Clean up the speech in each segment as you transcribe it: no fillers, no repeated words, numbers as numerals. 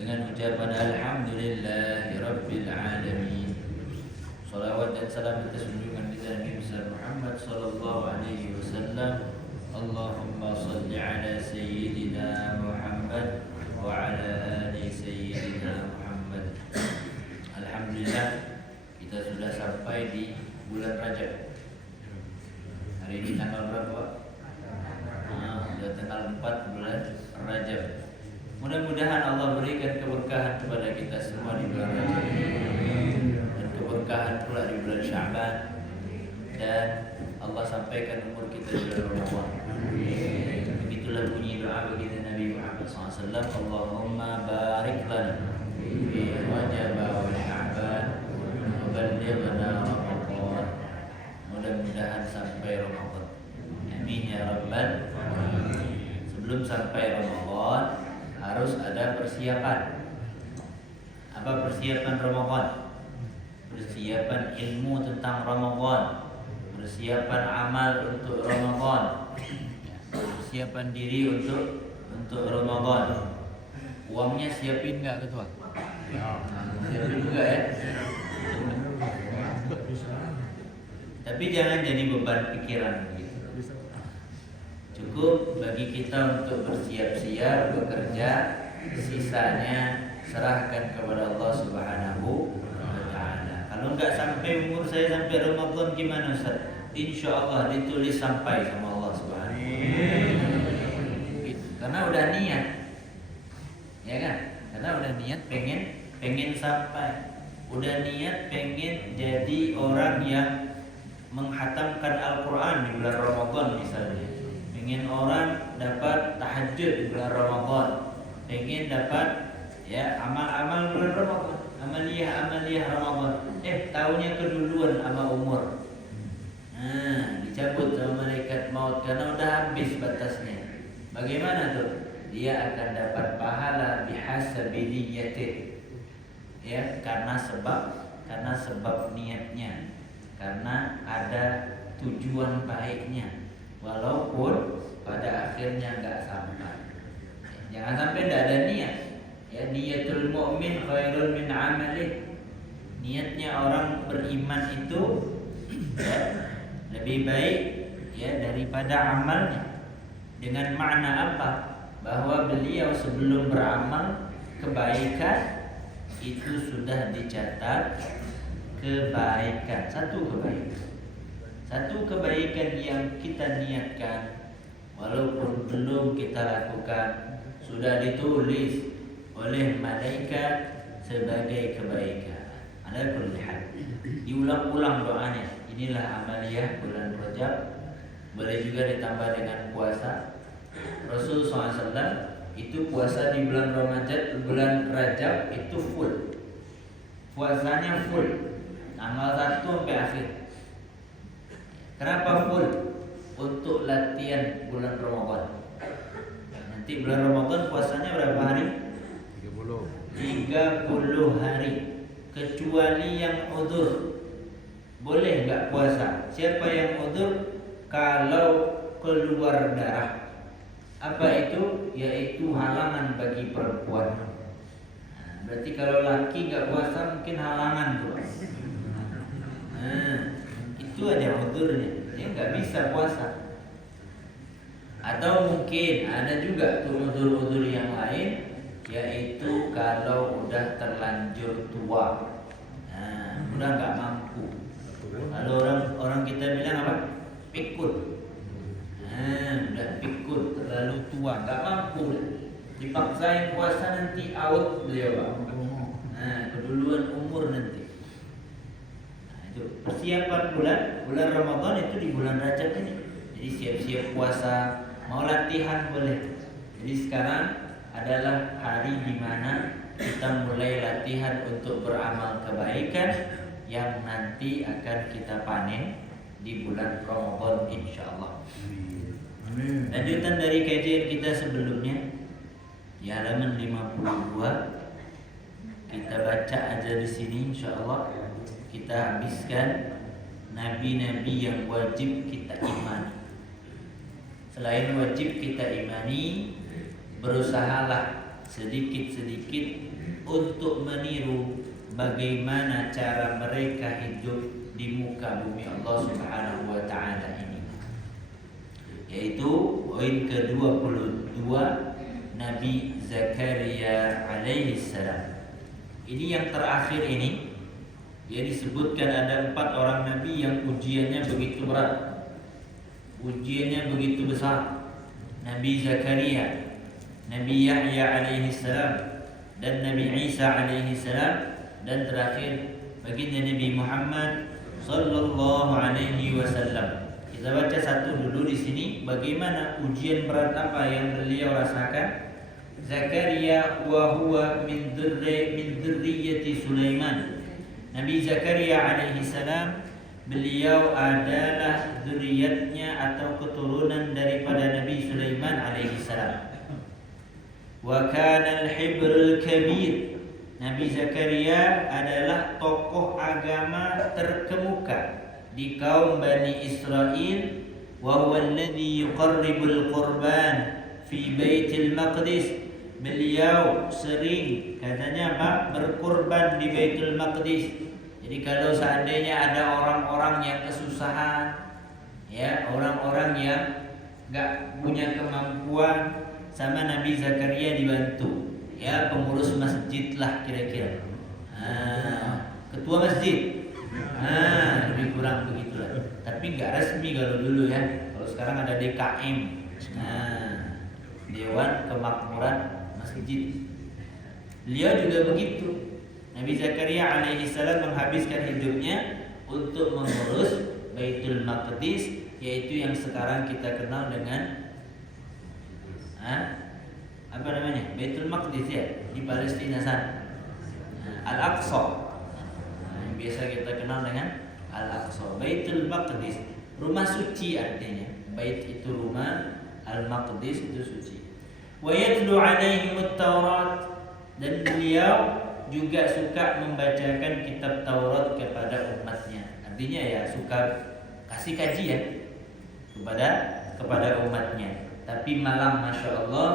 dengan ucapan Alhamdulillahirabbil alamin. Salawat dan salam atas junjungan kita Nabi besar Muhammad sallallahu alaihi wasallam. Allahumma salli ala sayyidina Muhammad wa ala ali sayyidina Muhammad. Alhamdulillah, kita sudah sampai di bulan Rajab. Hari ini tanggal berapa? Sudah tanggal 4 bulan Rajab. Mudah-mudahan Allah berikan keberkahan kepada kita semua di bulan Rajab dan keberkahan pula di bulan Sya'ban, dan Allah sampaikan umur kita di bulan Ramadan. Begitulah bunyi doa baginda Nabi Muhammad SAW. Allahumma barik lana fi Rajab wa Sya'ban wa ballighna Ramadan. Mudah-mudahan sampai Ramadan. Amin ya rabbal alamin. Sebelum sampai Ramadan harus ada persiapan. Apa persiapan Ramadan? Persiapan ilmu tentang Ramadan, persiapan amal untuk Ramadan, persiapan diri untuk Ramadan. Uangnya siapin nggak ketua? Siapin juga ya. Tapi jangan jadi beban pikiran gitu. Cukup bagi kita untuk bersiap-siap bekerja, sisanya serahkan kepada Allah Subhanahu wa taala. Kalau enggak sampai umur saya sampai Ramadan gimana Ustaz? Insyaallah ditulis sampai sama Allah Subhanahu wa taala. Karena udah niat. Ya kan? Karena udah niat pengen sampai. Udah niat pengen jadi orang yang menghatamkan Al-Qur'an di bulan Ramadan misalnya. Pengen orang dapat tahajud di bulan Ramadan, pengen dapat ya amal-amal bulan Ramadan, amaliyah Ramadan. Tahunya keduluan sama umur. Dicabut sama malaikat maut karena udah habis batasnya. Bagaimana tuh? Dia akan dapat pahala bihasabi niyyatih. Ya, karena sebab niatnya. Karena ada tujuan baiknya. Walaupun pada akhirnya enggak sampai. Jangan sampai tidak ada niat. Ya, niyatul mu'min khairul min amalih. Niatnya orang beriman itu ya, lebih baik ya daripada amalnya. Dengan makna apa? Bahwa beliau sebelum beramal kebaikan itu sudah dicatat kebaikan, satu kebaikan yang kita niatkan walaupun belum kita lakukan sudah ditulis oleh malaikat sebagai kebaikan. Ada kullihat. Diulang-ulang doanya. Inilah amaliyah bulan Rajab. Boleh juga ditambah dengan puasa. Rasul SAW itu puasa di bulan Ramadan, bulan Rajab itu full. Puasanya full. Tanggal 1 sampai akhir. Kenapa full? Untuk latihan bulan Ramadan. Nanti bulan Ramadan puasanya berapa hari? 30 hari. Kecuali yang udzur. Boleh enggak puasa? Siapa yang udzur? Kalau keluar darah. Apa itu? Yaitu halangan bagi perempuan. Berarti kalau laki enggak puasa mungkin halangan tuh. Itu ada udzurnya. Dia nggak bisa puasa. Atau mungkin ada juga udzur-udzur yang lain, yaitu kalau udah terlanjur tua, udah nggak mampu. Kalau orang kita bilang apa? Pikun. Udah pikun, terlalu tua, nggak mampu. Dipaksain puasa nanti out beliau. Keduluan umur nanti. Itu persiapan bulan Ramadan itu di bulan Rajab ini. Jadi siap-siap puasa, mau latihan boleh. Jadi sekarang adalah hari di mana kita mulai latihan untuk beramal kebaikan yang nanti akan kita panen di bulan Ramadan insyaallah. Lanjutan dari kajian kita sebelumnya di halaman 52 kita baca aja di sini insyaallah. Kita habiskan nabi-nabi yang wajib kita imani. Selain wajib kita imani, berusahalah sedikit-sedikit untuk meniru bagaimana cara mereka hidup di muka bumi Allah Subhanahu wa taala ini. Yaitu poin ke-22, Nabi Zakaria alaihi salam. Ini yang terakhir ini, dia disebutkan ada 4 orang nabi yang ujiannya begitu berat, ujiannya begitu besar. Nabi Zakaria, Nabi Yahya alaihi salam, dan Nabi Isa alaihi salam, dan terakhir baginda Nabi Muhammad sallallahu alaihi wasallam. Kita baca satu dulu di sini, bagaimana ujian berat apa yang beliau rasakan. Zakaria wa huwa min dzurriyyati Sulaiman. Nabi Zakaria alaihi salam, beliau adalah zuriatnya atau keturunan daripada Nabi Sulaiman alaihi salam. Wa kana al-hibrul kabir. Nabi Zakaria adalah tokoh agama terkemuka di kaum Bani Israel. Wa huwa alladhi yuqarribul qurban fi Baitul Maqdis. Beliau sering katanya berkurban di Baitul Maqdis. Jadi kalau seandainya ada orang-orang yang kesusahan, ya, orang-orang yang enggak punya kemampuan, sama Nabi Zakaria dibantu. Ya, pengurus masjid lah kira-kira. Ketua masjid. Lebih kurang begitulah. Tapi enggak resmi kalau dulu ya. Kalau sekarang ada DKM. Dewan Kemakmuran Masjid. Beliau juga begitu. Nabi Zakaria alaihi salam menghabiskan hidupnya untuk mengurus Baitul Maqdis, yaitu yang sekarang kita kenal dengan apa namanya? Baitul Maqdis ya, di Palestina sana. Al-Aqsa. Yang biasa kita kenal dengan Al-Aqsa. Baitul Maqdis, rumah suci artinya. Bait itu rumah, Al-Maqdis itu suci. Wa yatlu alaihimut Taurat, dan beliau juga suka membacakan kitab Taurat kepada umatnya. Artinya ya suka kasih kajian kepada umatnya. Tapi malam Masya Allah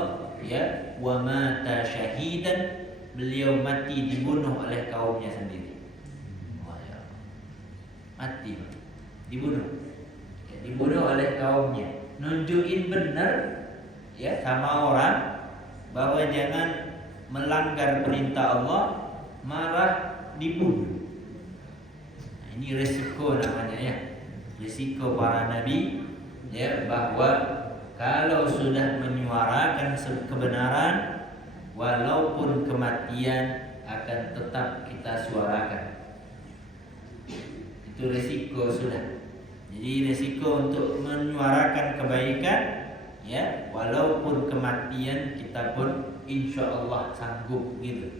ya, wa mata syahidan, beliau mati dibunuh oleh kaumnya sendiri. Mati dibunuh ya, dibunuh oleh kaumnya. Nunjukin benar ya sama orang bahwa jangan melanggar perintah Allah, marah dibunuh. Nah, ini resiko namanya ya, resiko para nabi ya, bahwa kalau sudah menyuarakan kebenaran, walaupun kematian akan tetap kita suarakan. Itu resiko sudah. Jadi resiko untuk menyuarakan kebaikan ya, walaupun kematian kita pun insya Allah sanggup gitu.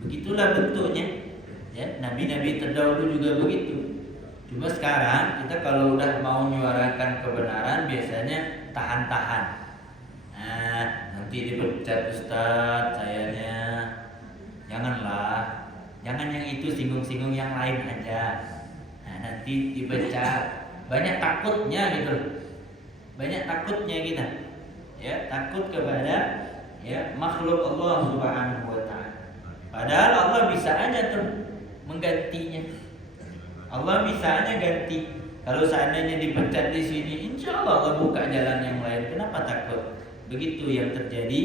Begitulah bentuknya ya. Nabi-nabi terdahulu juga begitu. Cuma sekarang kita kalau udah mau menyuarakan kebenaran biasanya tahan-tahan. Nanti dipecat Ustaz sayanya. Janganlah. Jangan yang itu, singgung-singgung yang lain aja. Nanti dipecat. Banyak takutnya gitu. Banyak takutnya kita. Ya, takut kepada ya makhluk Allah Subhanahu wa taala. Padahal Allah bisa aja menggantinya. Allah bisa aja ganti. Kalau seandainya dipecat di sini, insya Allah Allah buka jalan yang lain. Kenapa takut? Begitu yang terjadi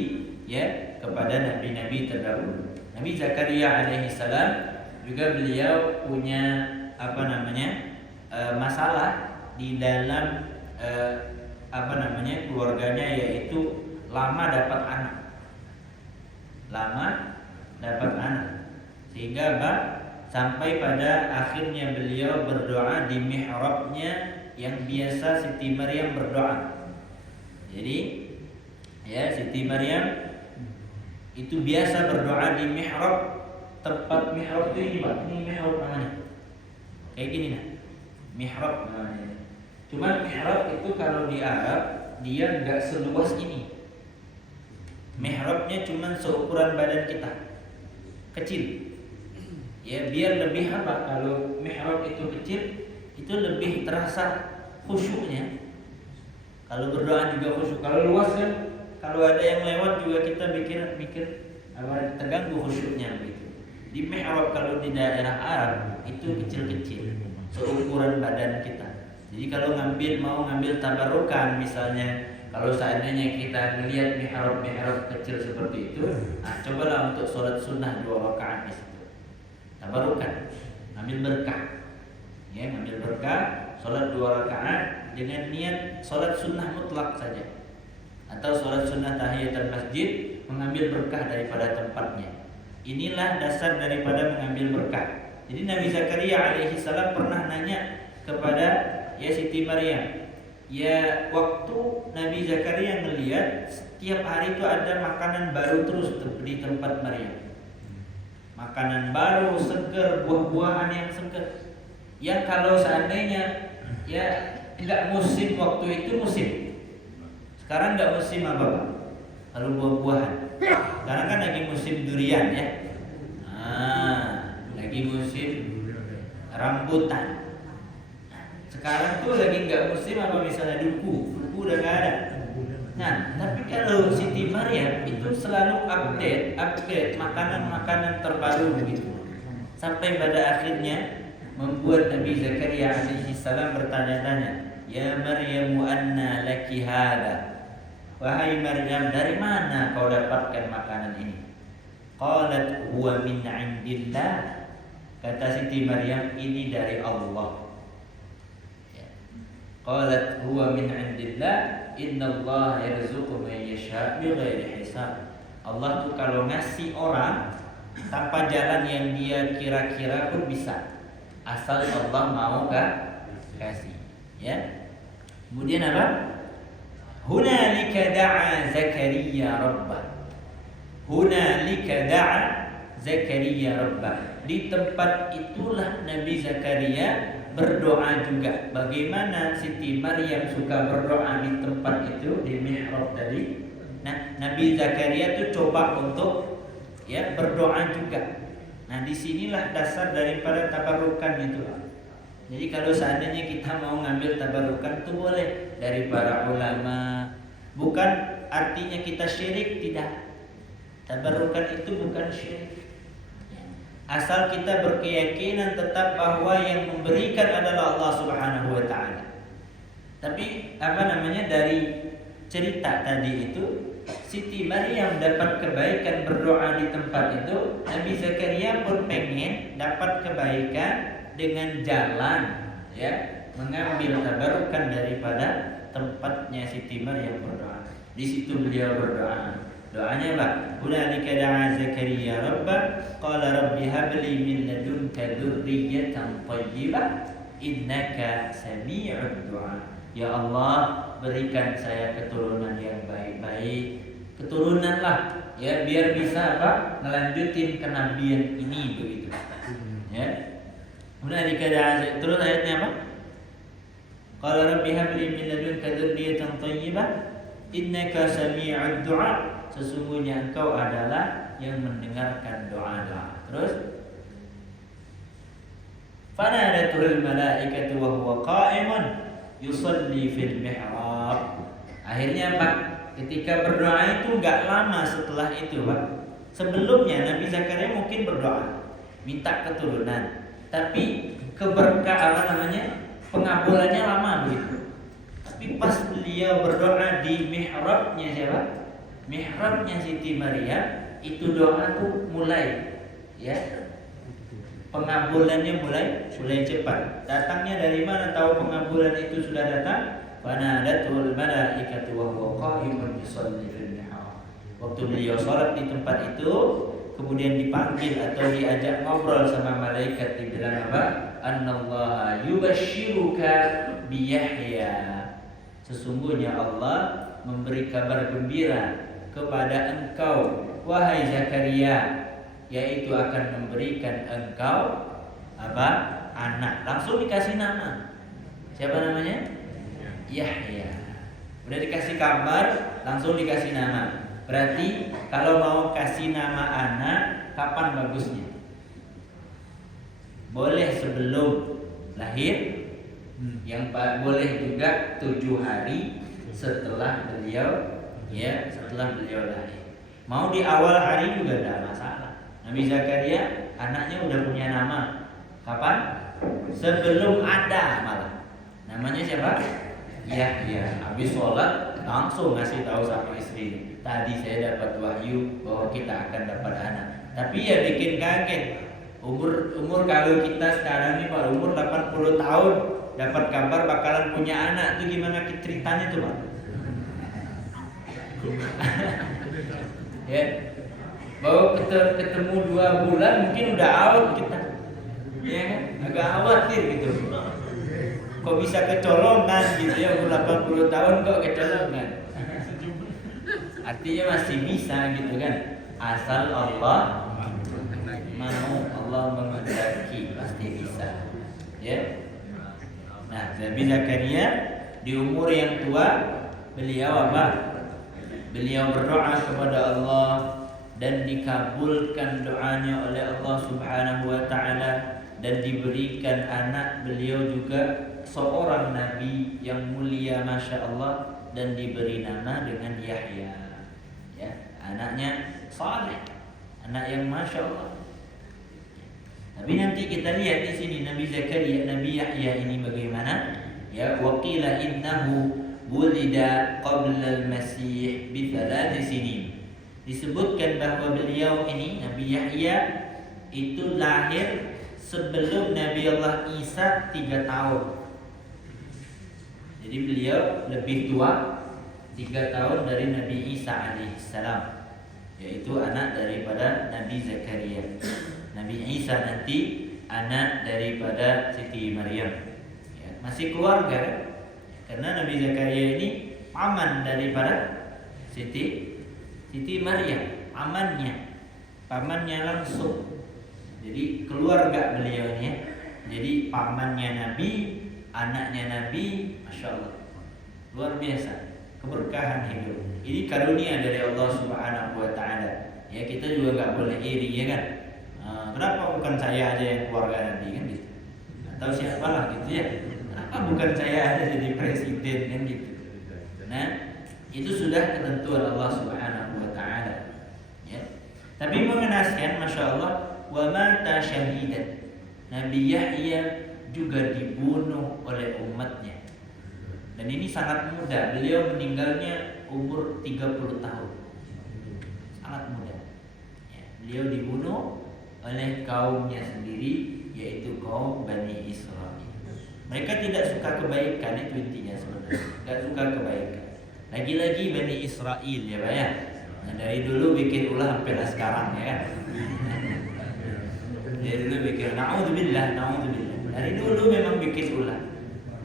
ya kepada nabi-nabi terdahulu. Nabi Zakaria alaihi salam juga beliau punya masalah di dalam keluarganya, yaitu lama dapat anak, sehingga sampai pada akhirnya beliau berdoa di mihrabnya yang biasa Siti Maryam berdoa. Jadi ya, Siti Maryam itu biasa berdoa di mihrab. Tempat mihrab itu ini Pak, ini mihrab namanya. Kayak gini nah, mihrab namanya. Cuman mihrab itu kalau di Arab dia nggak seluas ini. Mihrabnya cuman seukuran badan kita, kecil. Ya biar lebih apa? Kalau mihrab itu kecil, itu lebih terasa khusyuknya. Kalau berdoa juga khusyuk. Kalau luas kan, kalau ada yang lewat juga kita mikir terganggu khusyuknya gitu. Di mihrab kalau di daerah Arab itu kecil-kecil, seukuran badan kita. Jadi kalau mau ngambil tabarukan misalnya, kalau seandainya kita melihat mihrab kecil seperti itu, nah cobalah untuk sholat sunnah 2 rakaat di situ. Tabarukan, ambil berkah. Ya, ngambil berkah, sholat 2 rakaat dengan niat sholat sunnah mutlak saja. Atau sholat sunnah tahiyatul masjid, mengambil berkah daripada tempatnya. Inilah dasar daripada mengambil berkah. Jadi Nabi Zakaria alaihi salam pernah nanya kepada Siti Maryam. Ya, waktu Nabi Zakaria melihat setiap hari itu ada makanan baru terus di tempat Maryam. Makanan baru, segar, buah-buahan yang segar. Yang kalau seandainya enggak musim waktu itu musim. Sekarang enggak musim apa Pak? Kalau buah-buahan. Sekarang kan lagi musim durian ya. Lagi musim rambutan. Sekarang tuh lagi nggak musim apa misalnya duku udah nggak ada. Nah, tapi kalau Siti Maryam itu selalu update makanan-makanan terbaru begitu. Sampai pada akhirnya membuat Nabi Zakaria alaihi salam bertanya-tanya, "Ya Maryam, anna laki hada?" Wahai Maryam, dari mana kau dapatkan makanan ini? Qalat huwa min 'indillah. Kata Siti Maryam, ini dari Allah. Qalat huwa min 'indillah, innallaha yarzuqu man yasha' bighairi hisab. Allah tuh kalau ngasih orang tanpa jalan yang dia kira-kira pun bisa. Asal Allah mau kasih. Ya. Kemudian apa? Hunalika da'a Zakaria rabbah. Hunalika da'a Zakaria rabbah. Di tempat itulah Nabi Zakaria berdoa juga. Bagaimana Siti Maryam suka berdoa di tempat itu, di mihrab tadi. Nah, Nabi Zakaria itu coba untuk berdoa juga. Nah, disinilah dasar daripada tabarukan itu. Jadi kalau seandainya kita mau ngambil tabarukan itu boleh dari para ulama. Bukan artinya kita syirik, tidak. Tabarukan itu bukan syirik. Asal kita berkeyakinan tetap bahwa yang memberikan adalah Allah Subhanahu wa taala. Tapi dari cerita tadi itu Siti Maryam dapat kebaikan berdoa di tempat itu, Nabi Zakaria pun pengen dapat kebaikan dengan jalan mengambil tabarukan daripada tempatnya Siti Maryam berdoa. Di situ beliau berdoa. Doanya apa? Hunalika da'a Zakaria rabbah qala rabbi habli min ladunka dzurriyyatan thayyibah innaka sami'ud du'a. Ya Allah, berikan saya keturunan yang baik-baik. Keturunanlah biar bisa ngelanjutin kenabian ini begitu. Ya. Hunalika da'a, terus ayatnya apa? Qala rabbi habli min ladunka dzurriyyatan thayyibah innaka sami'ud du'a. Sesungguhnya engkau adalah yang mendengarkan doa-doa. Terus fanadatul malaikatu wa huwa qa'imun yusalli fil mihrab. Akhirnya Pak, ketika berdoa itu enggak lama setelah itu Pak. Sebelumnya Nabi Zakaria mungkin berdoa minta keturunan, tapi pengabulannya lama begitu. Tapi pas beliau berdoa di mihrabnya siapa? Mihrabnya Siti Maryam, itu doa tuh mulai pengabulannya mulai cepat. Datangnya dari mana tahu pengabulan itu sudah datang? Fanadatul malaikatu wa huwa qa'imun yusalli fil mihrab. Waktu beliau salat di tempat itu, kemudian dipanggil atau diajak ngobrol sama malaikat, dibilang apa? Annallaha yubashshiruka bi Yahya. Sesungguhnya Allah memberi kabar gembira kepada engkau wahai Zakaria, yaitu akan memberikan engkau anak. Langsung dikasih nama. Siapa namanya? Yahya. Udah dikasih kabar, langsung dikasih nama. Berarti kalau mau kasih nama anak, kapan bagusnya? Boleh sebelum lahir, yang boleh juga 7 hari setelah beliau lahir. Mau di awal hari juga tidak masalah. Nabi Zakaria anaknya udah punya nama. Kapan? Sebelum ada malah. Namanya siapa? Yahya. Habis sholat langsung ngasih tahu sama istri, tadi saya dapat wahyu bahwa kita akan dapat anak. Tapi ya bikin kaget. Umur kalau kita sekarang nih Pak, umur 80 tahun dapat kabar bakalan punya anak, itu gimana ceritanya tuh Pak? Ya, baru ketemu 2 bulan mungkin udah out kita, ya kan? Agak khawatir gitu. Kok bisa kecolongan gitu ya, umur 80 tahun kok kecolongan? Artinya masih bisa gitu kan, asal Allah mau, Allah menghendaki pasti bisa. Ya. Nah, Nabi Zakaria di umur yang tua beliau apa? Beliau berdoa kepada Allah dan dikabulkan doanya oleh Allah Subhanahu wa taala dan diberikan anak. Beliau juga seorang nabi yang mulia Masya Allah dan diberi nama dengan Yahya. Ya, anaknya saleh, anak yang Masya Allah. Tapi nanti kita lihat di sini Nabi Zakaria, Nabi Yahya ini bagaimana? Ya, waqila innahu wulida qabla al-masih bi 3 sinin. Disebutkan bahwa beliau ini Nabi Yahya itu lahir sebelum Nabi Allah Isa 3 tahun. Jadi beliau lebih tua 3 tahun dari Nabi Isa alaihissalam, yaitu anak daripada Nabi Zakaria. Nabi Isa nanti anak daripada Siti Maryam. Ya, masih keluarga kan? Karena Nabi Zakaria ini paman daripada Siti Maryam, pamannya langsung. Jadi keluarga beliau ini, jadi pamannya Nabi, anaknya Nabi, Masya Allah, luar biasa, keberkahan hidup. Ini karunia dari Allah Subhanahu wa taala. Ya, kita juga nggak boleh iri, ya kan? Kenapa bukan saya aja yang keluarga Nabi kan gitu? Atau siapalah gitu ya? Kenapa bukan saya aja jadi presiden kan gitu? Nah, itu sudah ketentuan Allah Subhanahu wa taala. Ya. Tapi mengenaskan, Masya Allah, wa mata syahidan. Nabi Yahya juga dibunuh oleh umatnya. Dan ini sangat muda. Beliau meninggalnya umur 30 tahun. Sangat muda. Ya, beliau dibunuh oleh kaumnya sendiri, yaitu kaum Bani Israel. Mereka tidak suka kebaikan, itu intinya sebenarnya. Tidak suka kebaikan. Lagi-lagi Bani Israel ya Pak ya. Nah, dari dulu bikin ulah sampai sekarang ya kan. Dari dulu bikin naudzubillah. Dari dulu memang bikin ulah.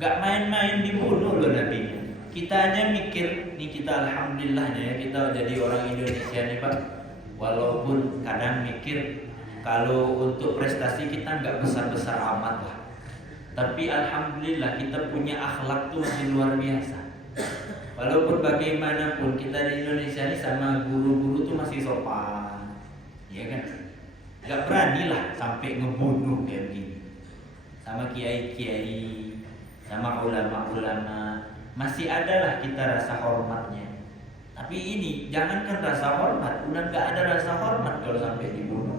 Gak main-main dibunuh loh Nabi. Kita aja mikir, nih kita alhamdulillah ya, kita jadi orang Indonesia nih Pak. Walaupun kadang mikir kalau untuk prestasi kita nggak besar-besar amat lah, tapi alhamdulillah kita punya akhlak tuh masih luar biasa. Walaupun bagaimanapun kita di Indonesia ini sama guru-guru tuh masih sopan, ya kan? Nggak berani lah sampai ngebunuh kayak begini. Sama kiai-kiai, sama ulama-ulama, masih ada lah kita rasa hormatnya. Tapi ini jangankan rasa hormat, udah nggak ada rasa hormat kalau sampai dibunuh.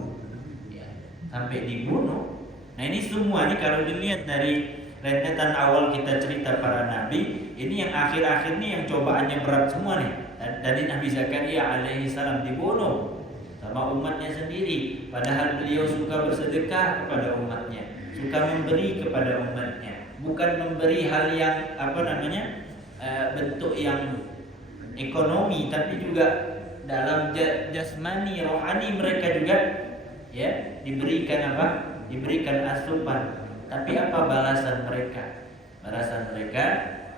Sampai dibunuh. Nah ini semua nih kalau dilihat dari rentetan awal kita cerita para nabi, ini yang akhir-akhir nih yang cobaannya berat semua nih. Dari Nabi Zakaria alaihissalam dibunuh sama umatnya sendiri, padahal beliau suka bersedekah kepada umatnya, suka memberi kepada umatnya, bukan memberi hal yang bentuk yang ekonomi, tapi juga dalam jasmani, rohani mereka juga ya diberikan diberikan asupan. Tapi apa balasan mereka? Balasan mereka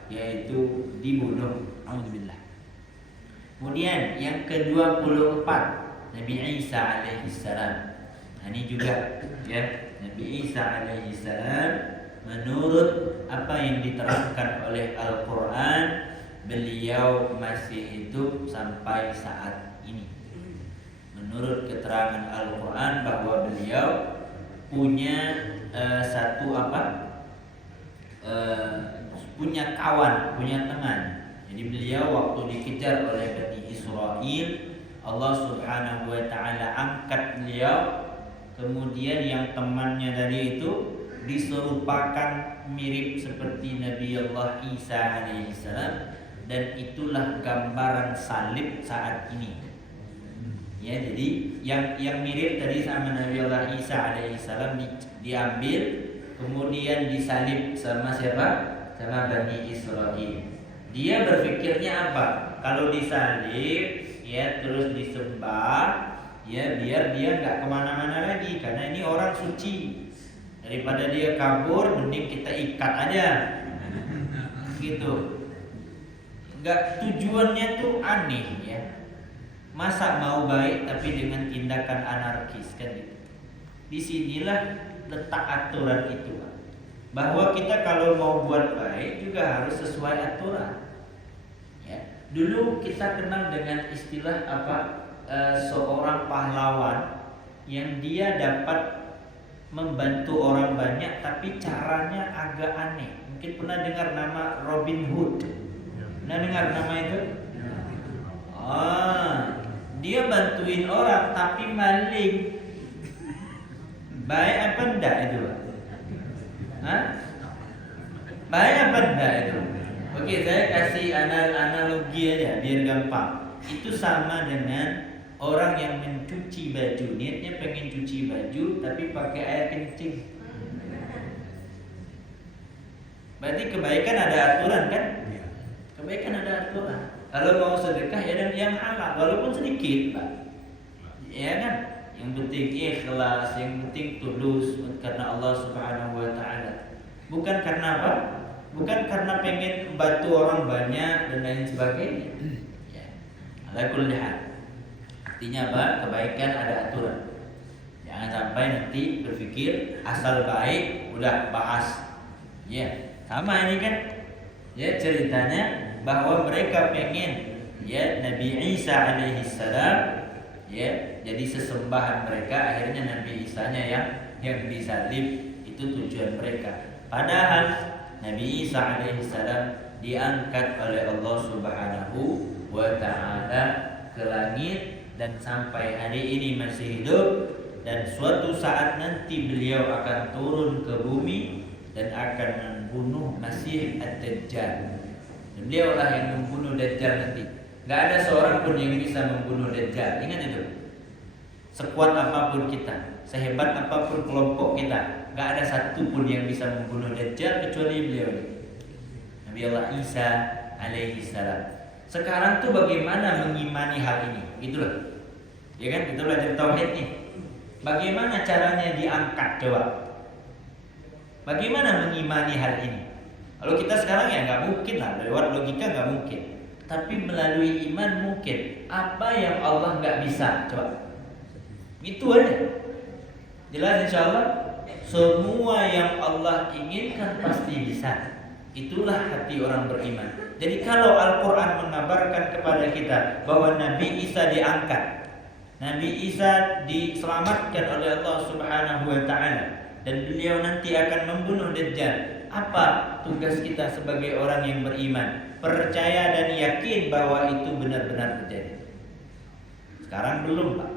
yaitu dibunuh. Alhamdulillah. Kemudian yang ke-24 Nabi Isa alaihissalam. Nah, ini juga ya Nabi Isa alaihissalam menurut apa yang diterangkan oleh Al-Quran, beliau masih hidup sampai saat ini. Menurut keterangan Al-Quran bahwa beliau punya punya kawan, punya teman. Jadi beliau waktu dikejar oleh Bani Israel, Allah Subhanahu wa taala angkat beliau Kemudian yang temannya tadi itu diserupakan mirip seperti Nabi Allah Isa alaihissalam, dan itulah gambaran salib saat ini. Ya, jadi yang mirip tadi sama Nabi Allah Isa alaihissalam diambil kemudian disalib sama siapa? Sama Bani Israel. Dia berpikirnya apa? Kalau disalib, ya terus disembah, ya biar dia nggak kemana-mana lagi, karena ini orang suci. Daripada dia kabur, mending kita ikat aja, gitu. Nggak, tujuannya tuh aneh ya. Masa mau baik tapi dengan tindakan anarkis kan gitu. Disinilah letak aturan itu, bahwa kita kalau mau buat baik juga harus sesuai aturan. Dulu kita kenal dengan istilah apa, seorang pahlawan yang dia dapat membantu orang banyak tapi caranya agak aneh. Mungkin pernah dengar nama Robin Hood. Pernah dengar nama itu? Dia bantuin orang tapi maling. Baik apa enggak itu? Baik apa enggak itu? Oke, saya kasih analogi aja biar gampang. Itu sama dengan orang yang mencuci baju, niatnya pengen cuci baju tapi pakai air kencing. Berarti kebaikan ada aturan kan? Kebaikan ada aturan. Kalau mau sedekah ya dan yang halal, walaupun sedikit, Pak. Ya kan? Yang penting ikhlas, yang penting tulus karena Allah Subhanahu wa taala. Bukan karena apa? Bukan karena pengen bantu orang banyak dan lain sebagainya. Ya. Ala kulli hal. Artinya apa? Kebaikan ada aturan. Jangan sampai nanti berpikir asal baik udah bahas. Ya, sama ini kan. Ya, ceritanya bahwa mereka pengen ya Nabi Isa alaihissalam ya jadi sesembahan mereka, akhirnya Nabi Isanya yang disalib, itu tujuan mereka. Padahal Nabi Isa alaihissalam diangkat oleh Allah Subhanahu wa taala ke langit dan sampai hari ini masih hidup, dan suatu saat nanti beliau akan turun ke bumi dan akan membunuh Masih Ad-Dajjal. Beliau lah yang membunuh Dajjal nanti. Gak ada seorang pun yang bisa membunuh Dajjal. Ingat itu. Sekuat apapun kita, sehebat apapun kelompok kita, gak ada satu pun yang bisa membunuh Dajjal kecuali beliau, Nabi Allah Isa alaihissalam. Sekarang tuh bagaimana mengimani hal ini? Itulah. Ya kan, kita belajar tauhid nih. Bagaimana caranya diangkat, coba? Bagaimana mengimani hal ini? Kalau kita sekarang ya nggak mungkin lah, lewat logika nggak mungkin. Tapi melalui iman mungkin. Apa yang Allah nggak bisa, coba? Itu aja. Jelas insya Allah. Semua yang Allah inginkan pasti bisa. Itulah hati orang beriman. Jadi kalau Al-Quran mengabarkan kepada kita bahwa Nabi Isa diangkat, Nabi Isa diselamatkan oleh Allah Subhanahu wa taala, dan beliau nanti akan membunuh Dajjal. Apa tugas kita sebagai orang yang beriman? Percaya dan yakin bahwa itu benar-benar terjadi. Sekarang belum, Pak.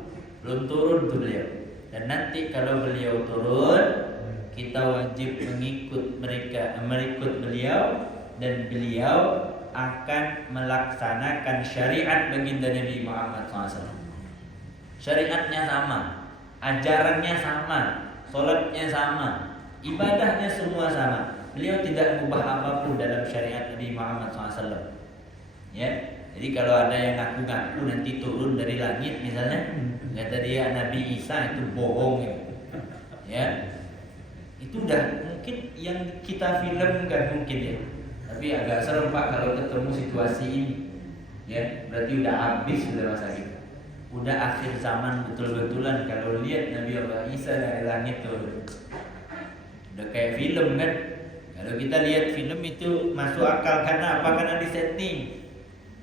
Belum turun tuh beliau. Dan nanti kalau beliau turun, kita wajib mengikut beliau, dan beliau akan melaksanakan syariat baginda Nabi Muhammad SAW. Syariatnya sama, ajarannya sama, sholatnya sama, ibadahnya semua sama. Beliau tidak mengubah apapun dalam syariat Nabi Muhammad SAW. Ya, jadi kalau ada yang ngaku-ngaku nanti turun dari langit misalnya, kata dia Nabi Isa, itu bohong ya. Itu udah mungkin yang kita filmkan mungkin ya. Tapi agak serem, Pak, kalau ketemu situasi ini. Ya, berarti udah habis sudah masa kita. Udah akhir zaman betul-betulan kalau lihat Nabi Allah Isa dari langit turun. Udah kayak film kan. Kalau kita lihat film itu masuk akal karena apa? Karena disetting.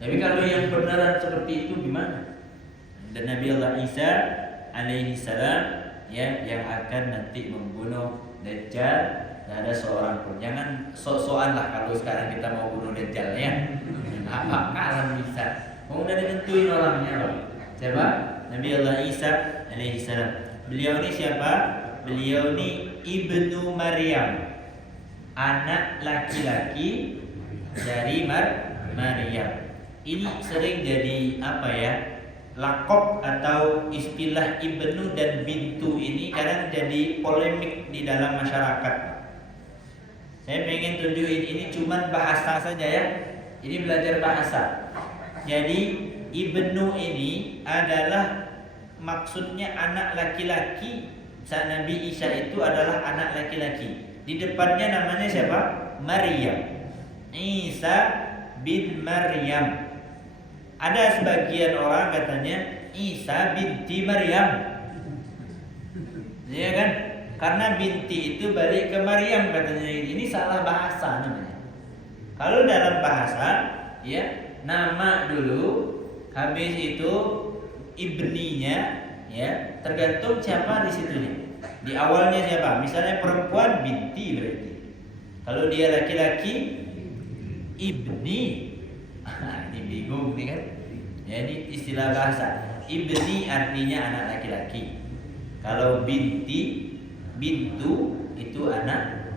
Tapi kalau yang beneran seperti itu gimana? Dan Nabi Allah Isa alaihi salam ya yang akan nanti membunuh Dajjal. Tidak ada seorang pun. Jangan sok-sokan lah kalau sekarang kita mau bunuh Dajjal ya. Apa kalah bisa? Mau udah ditentuin orangnya loh. Siapa? Nabi Allah Isa alaihi salam. Beliau ini siapa? Beliau ini Ibnu Maryam, anak laki-laki dari Maryam. Ini sering jadi apa ya? Lakop atau istilah ibnu dan bintu ini kadang jadi polemik di dalam masyarakat. Saya pengen tunjukin ini cuman bahasa saja ya. Ini belajar bahasa. Jadi ibnu ini adalah maksudnya anak laki-laki. Saat Nabi Isa itu adalah anak laki-laki. Di depannya namanya siapa? Maryam. Isa bin Maryam. Ada sebagian orang katanya Isa binti Maryam. Iya kan? Karena binti itu balik ke Maryam katanya. Ini salah bahasa namanya. Kalau dalam bahasa ya, nama dulu habis itu ibninya ya, tergantung siapa di situ nih. Di awalnya siapa? Misalnya perempuan binti berarti. Kalau dia laki-laki ibni. Ini bingung nih kan? Jadi istilah bahasa ibni artinya anak laki-laki. Kalau bintu itu anak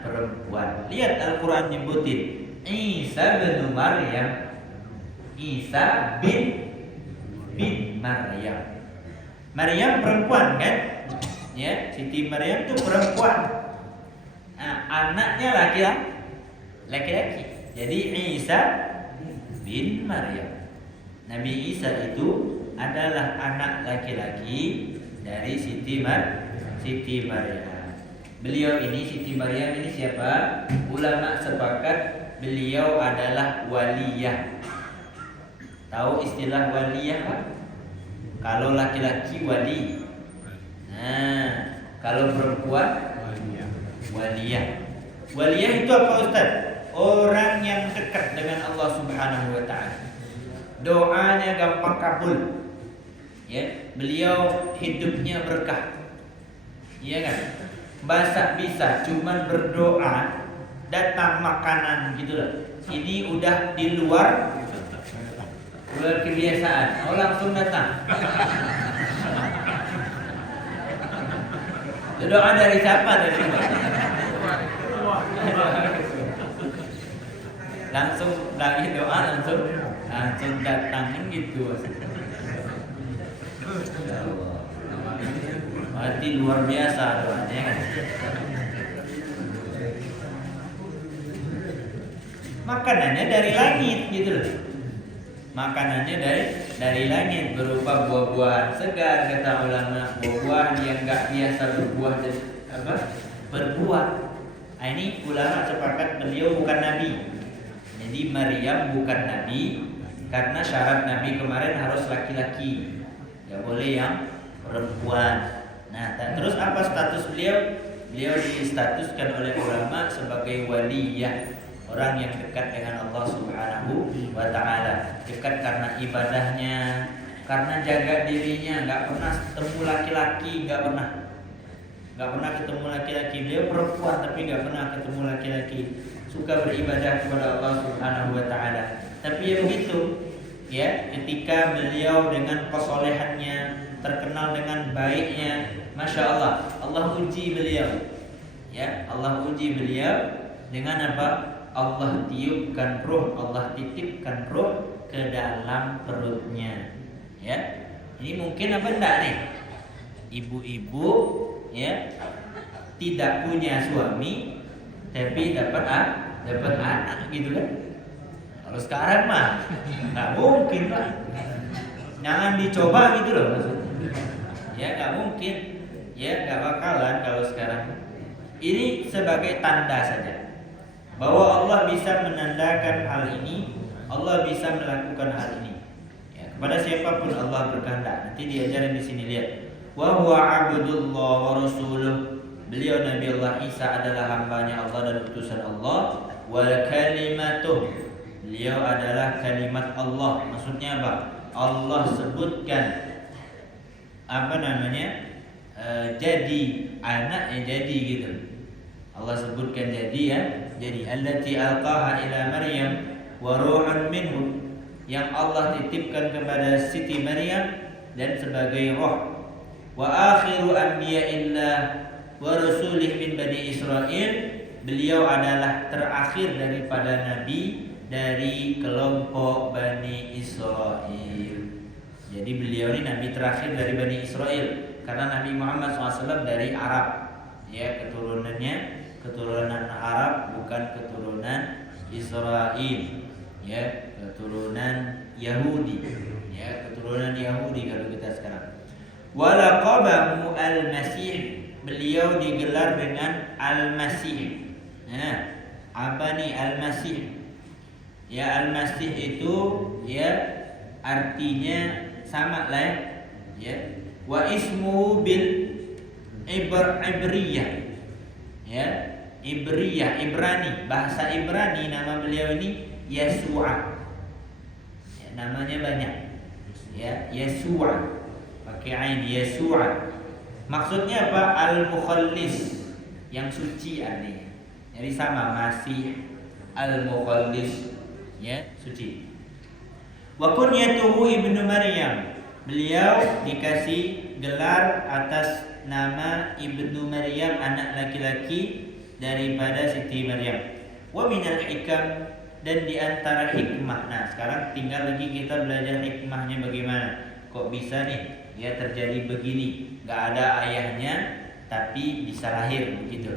perempuan. Lihat Al-Quran nyebutin Isa bin Maryam. Isa bin Maryam. Maryam perempuan kan? Ya, Siti Maryam itu perempuan. Nah, anaknya laki-laki. Jadi Isa bin Maryam. Nabi Isa itu adalah anak laki-laki dari Siti Maryam. Beliau ini Siti Maryam ini siapa? Ulama sepakat beliau adalah waliyah. Tahu istilah waliyah Pak? Kalau laki-laki wali. Nah, kalau perempuan waliyah. Waliyah itu apa Ustaz? Orang yang dekat dengan Allah Subhanahu wa taala. Doanya gampang kabul. Ya, beliau hidupnya berkah. Iya kan? Bahasa bisa cuman berdoa datang makanan gitu loh. Ini udah di luar kebiasaan. Oh, langsung datang. Doa dari siapa dari mana? Langsung lagi doa langsung datangin gitu. Berarti luar biasa doanya kan. Makanannya dari langit gitu loh. Makanannya dari langit berupa buah-buahan segar kata ulama, buah-buahan yang enggak biasa berbuah dan berbuah. Nah, ini ulama sepakat beliau bukan nabi. Jadi Maryam bukan nabi karena syarat nabi kemarin harus laki-laki. Enggak boleh yang perempuan. Nah, terus apa status beliau? Beliau distatuskan oleh ulama sebagai waliyah. Orang yang dekat dengan Allah Subhanahu wa ta'ala. Dekat karena ibadahnya, karena jaga dirinya, enggak pernah ketemu laki-laki, enggak pernah ketemu laki-laki. Beliau perempuan tapi enggak pernah ketemu laki-laki. Suka beribadah kepada Allah Subhanahu wa ta'ala. Tapi ya begitu. Ya, ketika beliau dengan kesolehannya, terkenal dengan baiknya, Masya Allah, Allah uji beliau. Ya, Allah uji beliau dengan apa? Allah tiupkan ruh, Allah titipkan ruh ke dalam perutnya. Ya, ini mungkin apa enggak nih? Ibu-ibu ya tidak punya suami tapi dapat anak gitu kan? Kalau sekarang mah nggak mungkin Pak. Jangan dicoba gitu loh maksudnya. Ya nggak mungkin, ya nggak bakalan kalau sekarang. Ini sebagai tanda saja bahwa Allah bisa menandakan hal ini, Allah bisa melakukan hal ini. Ya, kepada siapapun Allah berkehendak. Nanti diajarin di sini lihat. Wa huwa abdullah wa rasuluh. Beliau Nabi Allah Isa adalah hambanya Allah dan utusan Allah. Wal kalimatuh. Beliau adalah kalimat Allah. Maksudnya apa? Allah sebutkan apa namanya? Jadi anak jadi gitu. Allah sebutkan jadi ya. Jadi allati alqaha ila Maryam wa ruhan minhu, yang Allah titipkan kepada Siti Maryam dan sebagai roh wa akhiru anbiya'illah wa rasulih min Bani Israel. Beliau adalah terakhir daripada nabi dari kelompok Bani Israel. Jadi beliau ini nabi terakhir dari Bani Israel, karena Nabi Muhammad SAW dari Arab, ya, keturunan Arab, bukan keturunan Israel, ya, keturunan Yahudi, ya, keturunan Yahudi kalau kita sekarang. Walaqabahu al-Masih, beliau digelar dengan al-Masih. Nah, apa nih al-Masih? Ya, al-Masih itu ya artinya sama lah, ya. Wa ismu bil Ibriyah, ya, Ibrani, bahasa Ibrani. Nama beliau ini Yesua, ya, namanya banyak, ya, Yesua pakai ain, Yesua. Maksudnya apa? Al-Mukhallis, yang suci artinya. Jadi sama, Masih Al-Mukhallis, ya, suci. Wa kunyatuhu Ibnu Maryam, beliau dikasih gelar atas nama Ibnu Maryam, anak laki-laki daripada Siti Maryam. Wa minal hikam, dan di antara hikmah. Nah, sekarang tinggal lagi kita belajar hikmahnya bagaimana. Kok bisa nih ya terjadi begini, gak ada ayahnya tapi bisa lahir begitu.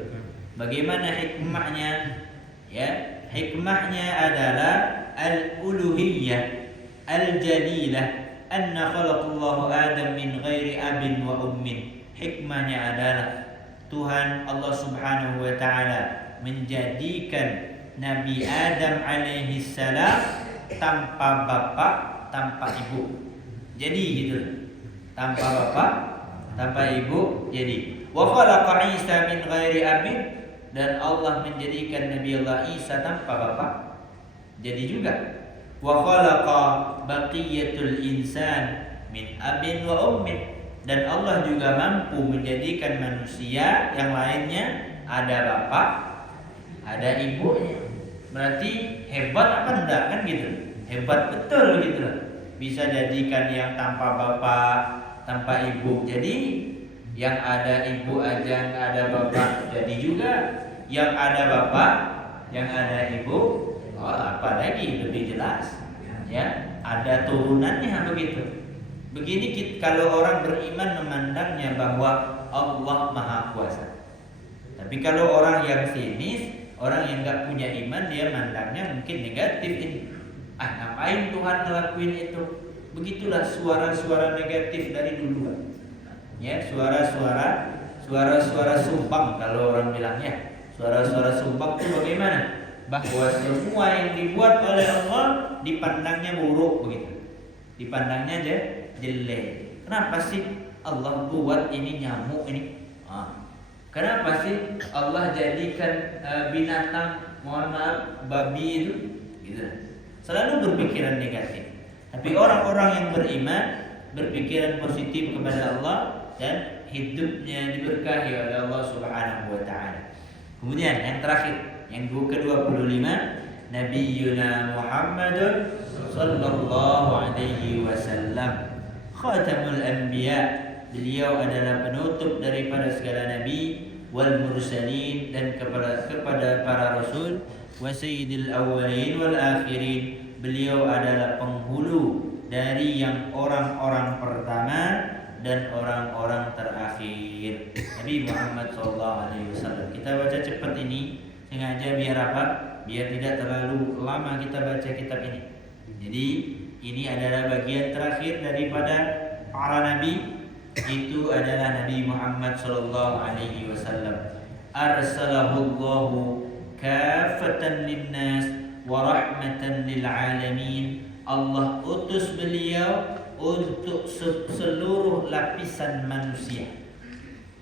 Bagaimana hikmahnya? Ya, hikmahnya adalah al-uluhiyyah al-jalilah, anna khalaqallahu Adam min ghairi abin wa ummin. Hikmahnya adalah Tuhan Allah Subhanahu wa taala menjadikan Nabi Adam alaihi salam tanpa bapak, tanpa ibu. Jadi gitu. Tanpa bapak, tanpa ibu, jadi. Wa khalaqa Isa min ghairi abin, dan Allah menjadikan Nabi Allah Isa tanpa bapak. Jadi juga. Wa khalaqa baqiyatul insan min abin wa ummin, dan Allah juga mampu menjadikan manusia yang lainnya ada bapak, ada ibunya. Berarti hebat apa enggak, kan gitu? Hebat betul gitu. Bisa jadikan yang tanpa bapak, tanpa ibu. Jadi yang ada ibu aja nggak ada bapak, jadi juga yang ada bapak, yang ada ibu, oh, apalagi lebih jelas, ya, ada turunannya begitu. Begini kalau orang beriman memandangnya bahwa Allah Maha Kuasa. Tapi kalau orang yang sinis, orang yang nggak punya iman, dia mandangnya mungkin negatif ini. Ah, ngapain Tuhan ngelakuin itu? Begitulah suara-suara negatif dari dulu. Ya, suara-suara sumbang kalau orang bilangnya. Suara-suara sumbang itu bagaimana? Bahwa semua yang dibuat oleh Allah dipandangnya buruk begitu. Dipandangnya aja jelek. Kenapa sih Allah buat ini nyamuk ini? Kenapa sih Allah jadikan binatang, mohon maaf, babi itu? Gitu. Selalu berpikiran negatif. Tapi orang-orang yang beriman berpikiran positif kepada Allah dan hidupnya diberkahi oleh Allah Subhanahu wa taala. Kemudian yang terakhir, yang ke-25, Nabiyuna Muhammadun sallallahu alaihi wasallam khatamul anbiya, beliau adalah penutup daripada segala nabi, wal mursalin, dan kepada para rasul, wa sayyidil awwalin wal akhirin, beliau adalah penghulu dari yang orang-orang pertama dan orang-orang terakhir, Nabi Muhammad SAW. Kita baca cepat ini sengaja biar apa? Biar tidak terlalu lama kita baca kitab ini. Jadi ini adalah bagian terakhir daripada para nabi. Itu adalah Nabi Muhammad SAW. Arsalahullahu kafatan linnas wa rahmatan lil alamin. Allah utus beliau untuk seluruh lapisan manusia.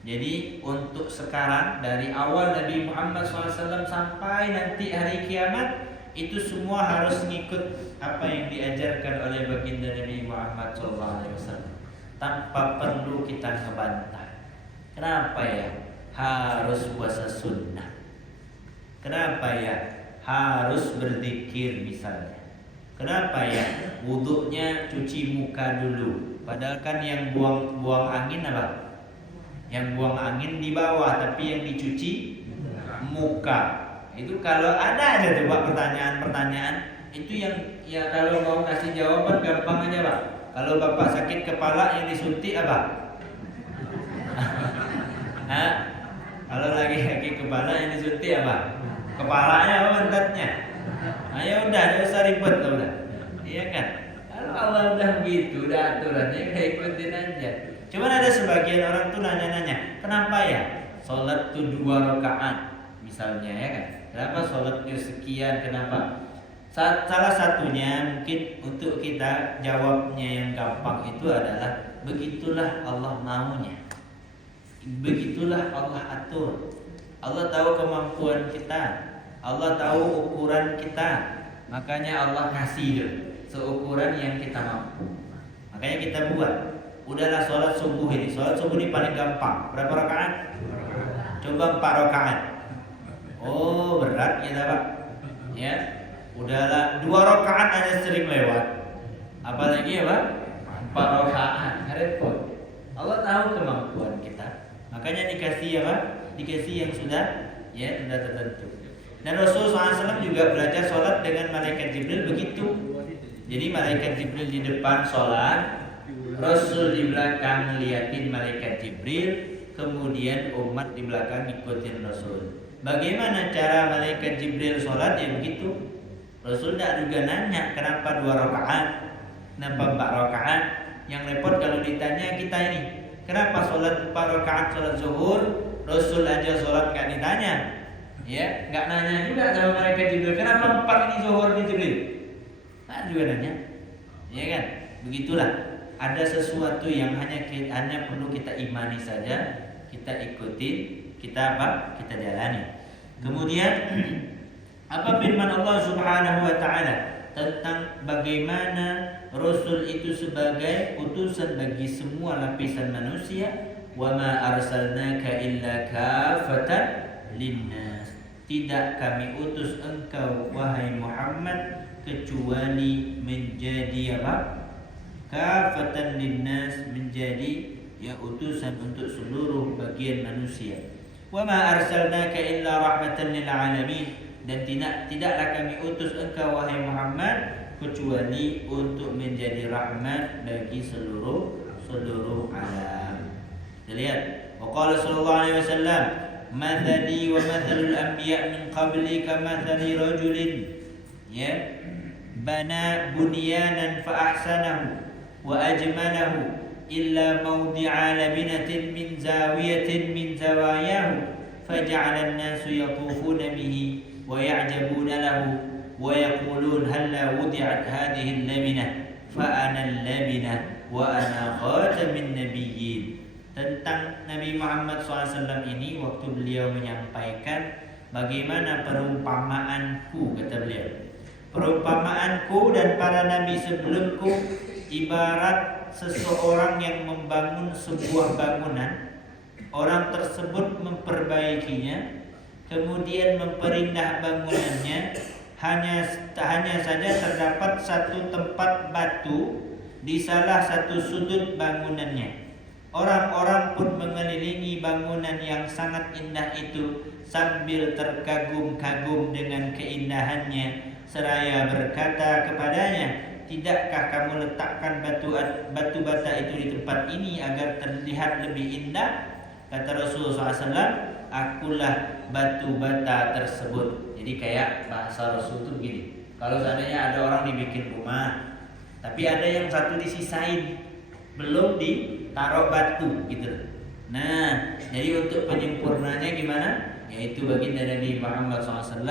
Jadi untuk sekarang, dari awal Nabi Muhammad SAW sampai nanti hari kiamat, itu semua harus ngikut apa yang diajarkan oleh baginda Nabi Muhammad SAW, tanpa perlu kita ngebantah. Kenapa ya harus puasa sunnah? Kenapa ya harus berzikir misalnya? Kenapa ya wuduknya cuci muka dulu? Padahal kan yang buang angin apa? Yang buang angin di bawah, tapi yang dicuci muka. Itu kalau ada aja tuh Pak pertanyaan-pertanyaan itu yang ya kalau mau kasih jawaban gampang aja Pak. Kalau Bapak sakit kepala yang disuntik apa? Hah? Kalau lagi sakit kepala yang disuntik apa? Kepalanya apa bentatnya? Ayo udah, jangan usah ribet udah. Iya kan? Kalau Allah udah begitu, udah aturannya udah ikutin aja. Cuman ada sebagian orang tuh nanya-nanya, kenapa ya sholat tuh 2 rakaat misalnya ya kan? Kenapa sholat tuh sekian? Kenapa? Salah satunya mungkin untuk kita jawabnya yang gampang itu adalah begitulah Allah maunya. Begitulah Allah atur. Allah tahu kemampuan kita. Allah tahu ukuran kita. Makanya Allah kasih seukuran yang kita mampu. Makanya kita buat. Udahlah sholat subuh ini. Sholat subuh ini paling gampang. Berapa rakaat? Coba 4 rakaat. Oh berat kita Pak. Ya. Udahlah 2 rakaat aja sering lewat. Apalagi ya Pak? 4 rakaat. Repot. Allah tahu kemampuan kita. Makanya dikasih apa? Dikasih yang sudah tertentu. Dan Rasulullah SAW juga belajar sholat dengan malaikat Jibril begitu. Jadi malaikat Jibril di depan sholat, Rasul di belakang ngeliatin malaikat Jibril, kemudian umat di belakang ikutin Rasul. Bagaimana cara malaikat Jibril sholat? Ya begitu. Rasul tidak juga nanya kenapa 2 rakaat, kenapa 4 rakaat. Yang repot kalau ditanya kita ini, kenapa sholat 4 rakaat sholat zuhur, Rasul aja sholat gak ditanya. Ya, nggak nanya juga sama malaikat Jibril, kenapa 4 ini zuhur di Jibril? Nggak juga nanya, ya kan? Begitulah. Ada sesuatu yang hanya perlu kita imani saja, kita ikuti, kita jalani. Kemudian apa firman Allah Subhanahu wa taala tentang bagaimana Rasul itu sebagai utusan bagi semua lapisan manusia. Wa ma arsalnaka illa kafatan linnas. Tidak kami utus engkau wahai Muhammad kecuali menjadi apa? Kafatan linnas, menjadi ya utusan untuk seluruh bagian manusia. Wa ma arsalnaka illa rahmatan lil alamin. Dan tidaklah kami utus engkau wahai Muhammad kecuali untuk menjadi rahmat bagi seluruh alam. Kita lihat, waqala sallallahu alaihi wasallam, "Mathali wa mathalul anbiya min qabli kamathali rajulin bana bunyanan fa ahsanahu wa ajmalahu illa mawdi'a labinatin min zawiyatin min zawayahu faja'ala an-nasu yatufuna bihi ويعجبون له ويقولون هلا وضعت هذه اللبنة فأنا اللبنة وأنا خاتم النبيين." Tentang Nabi Muhammad SAW ini, waktu beliau menyampaikan bagaimana perumpamaanku, kata beliau, perumpamaanku dan para nabi sebelumku ibarat seseorang yang membangun sebuah bangunan. Orang tersebut memperbaikinya, kemudian memperindah bangunannya. Hanya saja terdapat satu tempat batu di salah satu sudut bangunannya. Orang-orang pun mengelilingi bangunan yang sangat indah itu sambil terkagum-kagum dengan keindahannya, seraya berkata kepadanya, "Tidakkah kamu letakkan batu bata itu di tempat ini agar terlihat lebih indah?" Kata Rasulullah SAW, "Akulah batu bata tersebut." Jadi kayak bahasa Rasul itu begini, kalau seandainya ada orang dibikin rumah, tapi ada yang satu disisain, belum ditaruh batu gitu. Nah, jadi untuk penyempurnanya gimana? Yaitu baginda Nabi Muhammad SAW,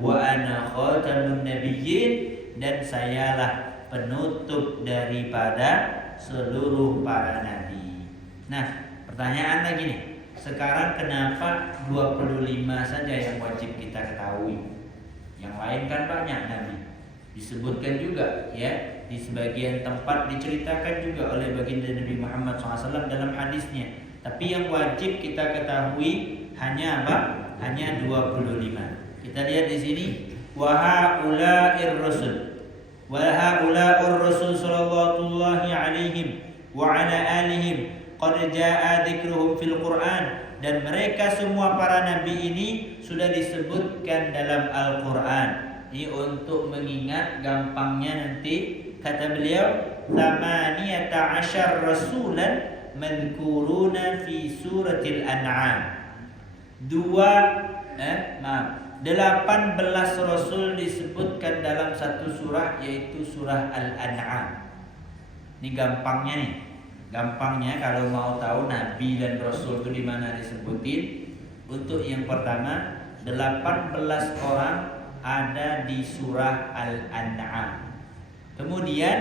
"Wa ana khatamun nabiyyin," dan sayalah penutup daripada seluruh para nabi. Nah, pertanyaan lagi nih, sekarang kenapa 25 saja yang wajib kita ketahui? Yang lain kan banyak nabi. Disebutkan juga ya, di sebagian tempat diceritakan juga oleh baginda Nabi Muhammad SAW dalam hadisnya. Tapi yang wajib kita ketahui hanya apa? Hanya 25. Kita lihat di sini, wa haula'ir rasul. Wa haula'ur rasul sallallahu alaihim wa ala alihim qad jaa dzikruhum fil Qur'an, dan mereka semua para nabi ini sudah disebutkan dalam Al-Qur'an. Ini untuk mengingat gampangnya nanti kata beliau 18 rasulan madhkuruna fi suratil an'am. 18 rasul disebutkan dalam satu surah, yaitu surah Al-An'am. Ini gampangnya nih. Gampangnya kalau mau tahu nabi dan rasul itu di mana disebutin. Untuk yang pertama, 18 orang ada di surah Al-An'am. Kemudian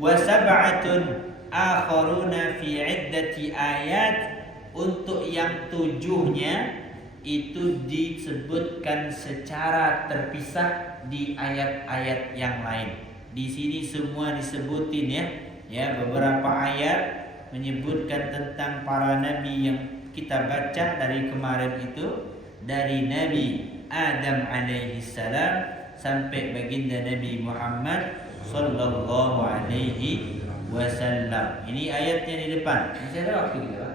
wa sab'atun akharuna fi iddati ayat, untuk yang 7-nya itu disebutkan secara terpisah di ayat-ayat yang lain. Di sini semua disebutin ya, beberapa ayat menyebutkan tentang para nabi yang kita baca dari kemarin itu, dari Nabi Adam alaihi salam sampai baginda Nabi Muhammad sallallahu alaihi wasallam. Ini ayatnya di depan. Masih ada waktu kita, Pak?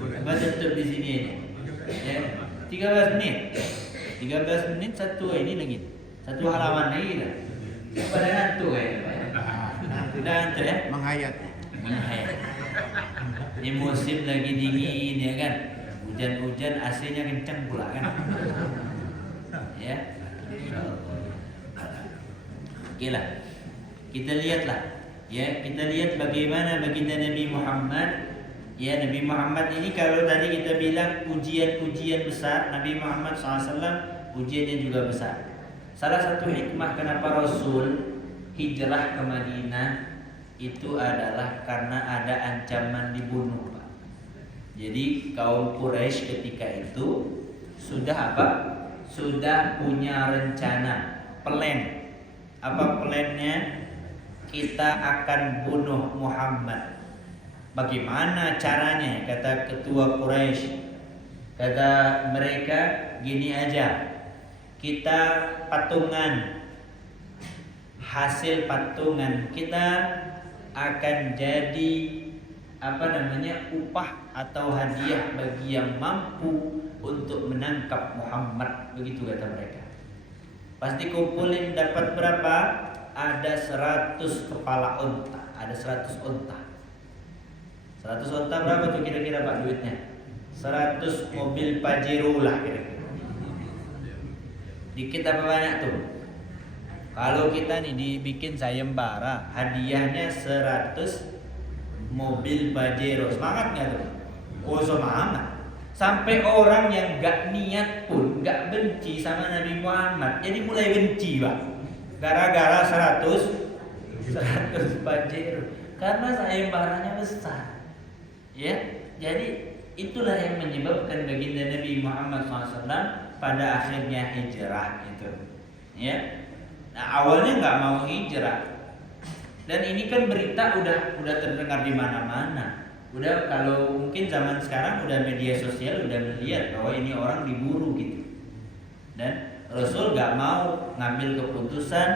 Baca tutup di sini ini. Ya, 13 menit. 13 menit satu ini lagi. Satu halaman lagi dah. Pada ngantuk ya, Pak ya. Sudah ngantuk ya? Menghayat. Ini musim lagi dingin ya kan. Hujan-hujan AC-nya kencang pula kan. Ya. Oke lah. Kita lihatlah. Ya, kita lihat bagaimana baginda Nabi Muhammad. Ya, Nabi Muhammad ini kalau tadi kita bilang ujian-ujian besar, Nabi Muhammad SAW ujiannya juga besar. Salah satu hikmah kenapa Rasul hijrah ke Madinah itu adalah karena ada ancaman dibunuh, Pak. Jadi kaum Quraisy ketika itu sudah apa? Sudah punya rencana, plan. Apa plannya? Kita akan bunuh Muhammad. Bagaimana caranya? Kata ketua Quraisy. Kata mereka, gini aja. Kita patungan. Hasil patungan kita akan jadi upah atau hadiah bagi yang mampu untuk menangkap Muhammad. Begitu kata mereka. Pasti kumpulin dapat berapa? Ada 100 kepala unta. Ada 100 unta. 100 unta berapa tuh kira-kira Pak duitnya? 100 mobil Pajero lah kira-kira. Dikit apa banyak tuh? Kalau kita nih dibikin sayembara, hadiahnya 100 mobil Pajero. Semangat gak tuh? Oh semangat. Sampai orang yang gak niat pun, gak benci sama Nabi Muhammad, jadi mulai benci, Pak. Gara-gara 100 Pajero. Karena sayembaranya besar. Ya, jadi itulah yang menyebabkan baginda Nabi Muhammad SAW pada akhirnya hijrah itu. Ya, nah awalnya nggak mau hijrah, dan ini kan berita udah terdengar di mana-mana. Udah kalau mungkin zaman sekarang udah media sosial udah melihat bahwa ini orang diburu gitu, dan Rasul nggak mau ngambil keputusan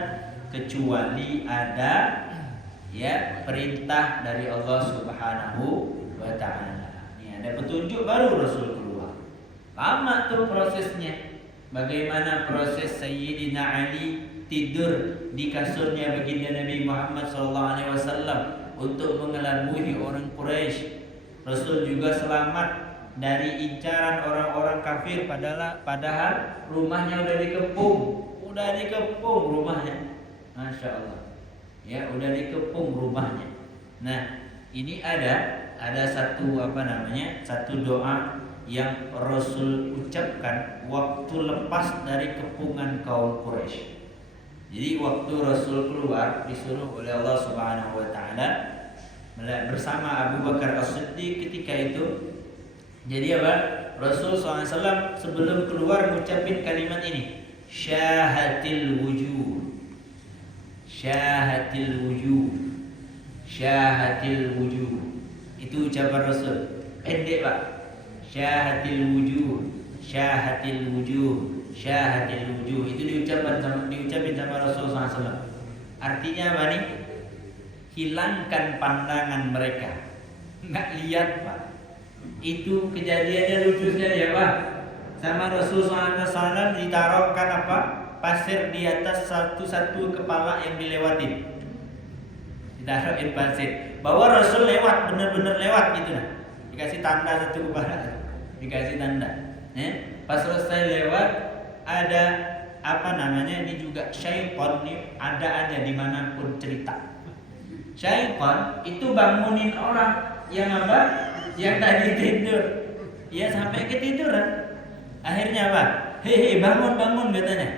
kecuali ada ya perintah dari Allah Subhanahu wa ta'ala. Ini ada petunjuk baru Rasul keluar. Lama tuh prosesnya. Bagaimana proses Sayyidina Ali tidur di kasurnya baginda Nabi Muhammad SAW untuk mengelabui orang Quraisy. Rasul juga selamat dari incaran orang-orang kafir, padahal rumahnya udah dikepung rumahnya. Masya Allah. Ya, udah dikepung rumahnya. Nah, ini ada satu doa yang Rasul ucapkan waktu lepas dari kepungan kaum Quraisy. Jadi waktu Rasul keluar disuruh oleh Allah Subhanahu wa taala bersama Abu Bakar As-Siddiq ketika itu. Jadi apa? Rasul SAW sebelum keluar mengucapkan kalimat ini, syahatil wujuh. Syahatil wujuh. Syahatil wujuh. Itu ucapan Rasul. Pendek, Pak. Syahatil wujuh. Syahatil wujuh. Syahatil wujuh. Itu diucapin sama Rasul SAW. Artinya apa nih? Hilangkan pandangan mereka. nggak lihat Pak. Itu kejadiannya lucu sekali ya Pak. Sama Rasulullah SAW ditaruhkan apa? Pasir di atas satu-satu kepala yang dilewatin. Ditaruhin pasir. Bahwa Rasul lewat, benar-benar lewat gitu nah. Dikasih tanda satu kepala. Dikasih tanda. Pas selesai lewat ada apa namanya ini juga syaitan nih ada aja dimanapun cerita. Syaitan itu bangunin orang yang apa? Yang tadi tidur. Ya sampai ketiduran. Akhirnya apa? Hehe bangun katanya.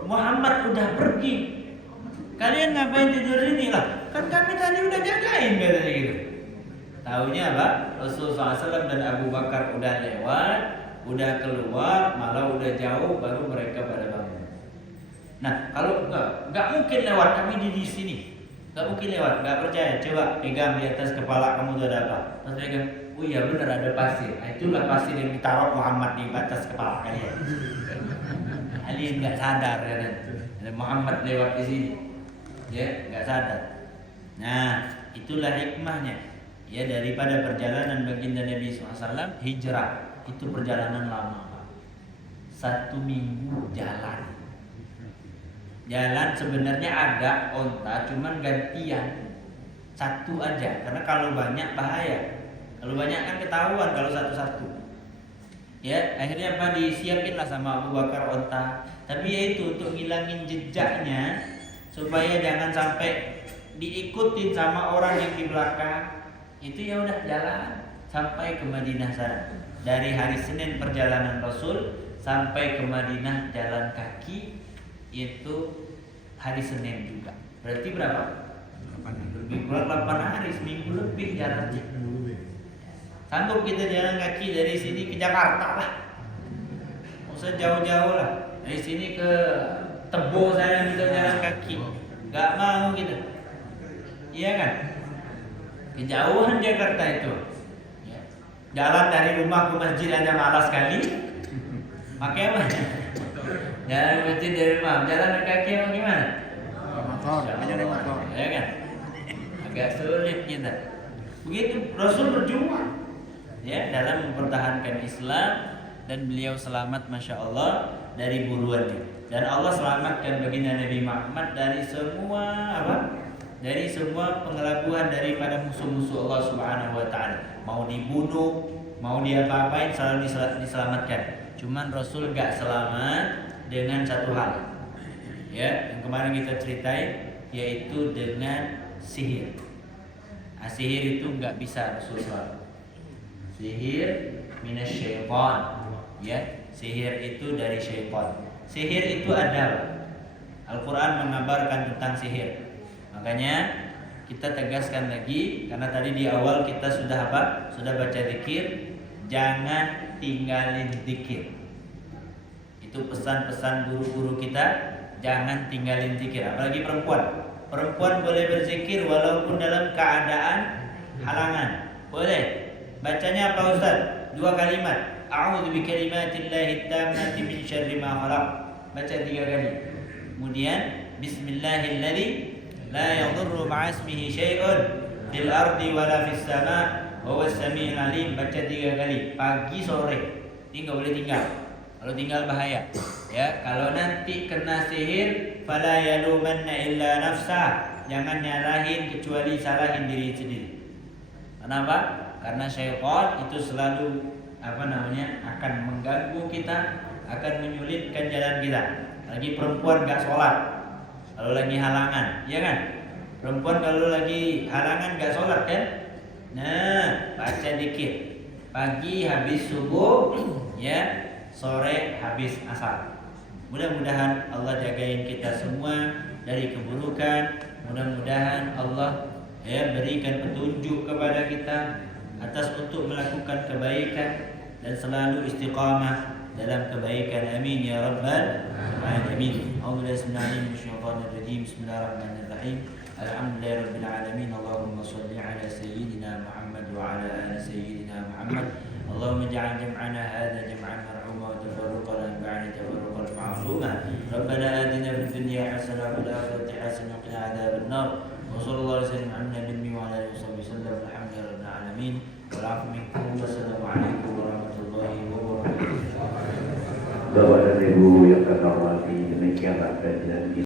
Muhammad udah pergi. Kalian ngapain tidur sini lah? Kan kami tadi udah jagain katanya gitu. Taunya apa? Rasulullah SAW dan Abu Bakar udah lewat, udah keluar, malah udah jauh, baru mereka pada bangun. Nah kalau nggak mungkin lewat kami di sini. Nggak mungkin lewat, nggak percaya. Coba pegang di atas kepala kamu tuh ada apa? Pas pegang, oh iya benar ada pasir. Nah, itulah pasir yang ditaruh Muhammad di atas kepala kalian. Kalian nggak sadar ya kan? Ada Muhammad lewat di sini, ya nggak sadar. Nah itulah hikmahnya. Ya daripada perjalanan baginda Nabi SAW hijrah itu perjalanan lama Pak. 1 minggu jalan. Jalan sebenarnya ada onta, cuman gantian satu aja. Karena kalau banyak bahaya. Kalau banyak kan ketahuan kalau satu-satu. Ya akhirnya apa disiapin lah sama Abu Bakar onta. Tapi ya itu untuk ngilangin jejaknya supaya jangan sampai diikutin sama orang yang di belakang. Itu ya udah jalan sampai ke Madinah sana. Dari hari Senin perjalanan Rasul sampai ke Madinah jalan kaki itu hari Senin juga. Berarti berapa? 8 lebih kurang 8 hari, seminggu lebih jalannya. Sanggup kita jalan kaki dari sini ke Jakarta lah. Nggak usah jauh-jauh lah. Dari sini ke Tebo saya bisa jalan kaki. Gak mau gitu. Iya kan? Kejauhan Jakarta itu. Jalan dari rumah ke masjid aja malas sekali. Pakai apa? Jalan ke masjid dari rumah, jalan kaki apa gimana? Motor. Ya kan? Agak sulit kita. Begitu Rasul berjuang ya dalam mempertahankan Islam dan beliau selamat masya Allah dari buruannya. Dan Allah selamatkan baginda Nabi Muhammad dari semua apa? Dari semua pengelabuan daripada musuh-musuh Allah Subhanahu wa taala. Mau dibunuh, mau diapa-apain selalu diselamatkan. Cuman Rasul gak selamat dengan satu hal. Ya, yang kemarin kita ceritain yaitu dengan sihir. Sihir itu gak bisa Rasul selamat. Sihir minasyaitan. Ya, sihir itu dari syaitan. Sihir itu ada. Al-Qur'an mengabarkan tentang sihir. Makanya kita tegaskan lagi karena tadi di awal kita sudah apa? Sudah baca zikir, jangan tinggalin zikir. Itu pesan-pesan guru-guru kita, jangan tinggalin zikir. Apalagi perempuan. Perempuan boleh berzikir walaupun dalam keadaan halangan. Boleh. Bacanya apa Ustaz? 2 kalimat. A'udzu bikalimatillahi tammati min syarri ma khalaq. Baca 3 kali. Kemudian bismillahirrahmanirrahim. La yadurru ma'asmihi syai'un fil ardi wala fis sama' wa huwas samiul alim. Baca 3 kali pagi sore. Ini enggak boleh tinggal. Kalau tinggal bahaya. Ya, kalau nanti kena sihir fala yalumanna illa nafsa. Jangan nyalahin kecuali salahin diri sendiri. Kenapa? Karena syaitan itu selalu akan mengganggu kita, akan menyulitkan jalan kita. Lagi perempuan enggak sholat. Kalau lagi halangan, ya kan? Perempuan kalau lagi halangan gak sholat kan? Nah, baca dikit. Pagi habis subuh, ya, sore habis asar. Mudah-mudahan Allah jagain kita semua dari keburukan. Mudah-mudahan Allah ya berikan petunjuk kepada kita atas untuk melakukan kebaikan dan selalu istiqamah dalam kebaikan. Amin ya rabbal alamin. Bismillahirrahmanirrahim. Alhamdulillahirabbil alamin. Allahumma shalli ala sayyidina Muhammad wa ala ali sayyidina Muhammad. Allahumma ij'al jam'ana hadha jam'an marhuma wa tafarruqana ba'da tafarruqan ma'suma. Rabbana atina fid dunya hasanah wa fil akhirati hasanah wa qina adzaban nar. Wa Wassalamualaikum warahmatullahi wabarakatuh. Wassalamualaikum warahmatullahi wabarakatuh. Bapak dan Ibu yang kami hormati, demikianlah kajian